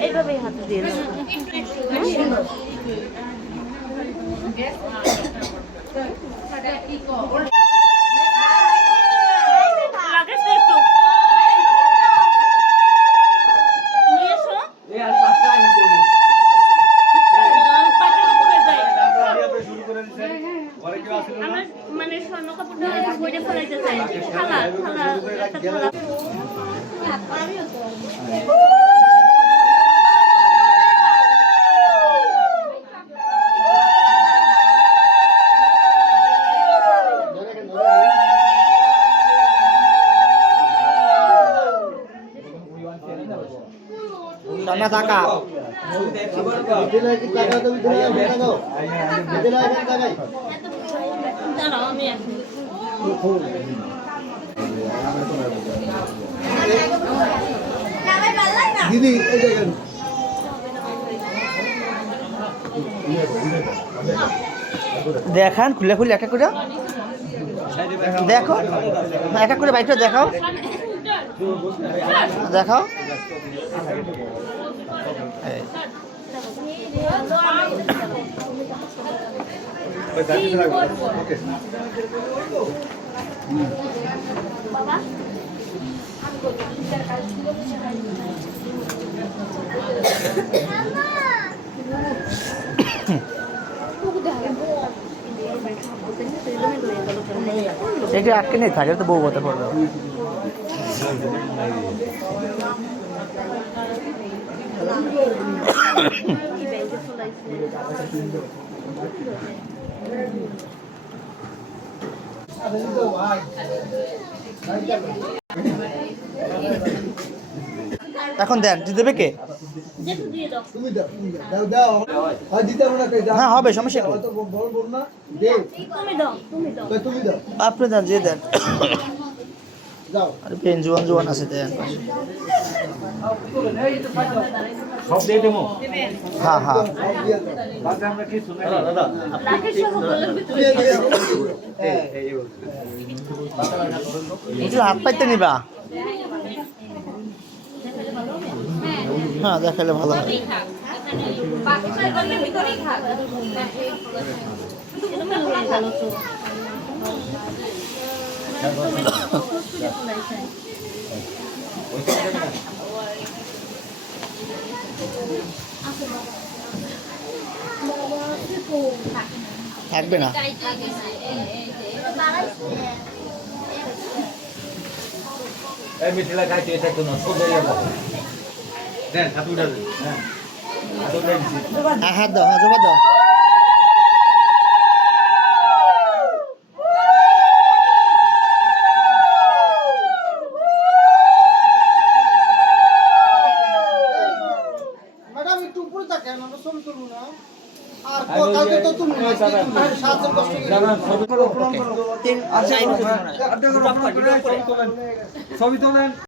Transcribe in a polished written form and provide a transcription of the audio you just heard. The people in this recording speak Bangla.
এইভাবেই হাতে দিয়ে মানে স্বর্ণ কাপড়টা বইটা ফলাইতে চাই থালা Sana taka. Didi, দেখান খুলে খুলে একটা করে দেখো এক এক করে বাইকটা দেখাও দেখাও বাবা এটা আটকে নেই থাকে তো বউ বলতে পারবে এখন দেন দেবে কে হ্যাঁ হবে সমস্যা আপনি দেন যে দেন আর পেন জোয়ান জোয়ান আছে দেন সব দিয়ে দেবো হ্যাঁ হ্যাঁ আমরা কি শুনে একটু হাত পাইতে নিবা হ্যাঁ দেখালে ভালো হয় থাকবে না এই মিঠিলা খাইতে এটা কোনো সোজা যাবে দেন হাতুটা দেন হ্যাঁ হাতুটা দিছি হাত দাও হ্যাঁ জমা দাও ম্যাডাম একটু উপরে তাকান আমরা ছবি তুলব না আর কালকে তো তুমি সাতজন কষ্ট করে ছবি তোলেন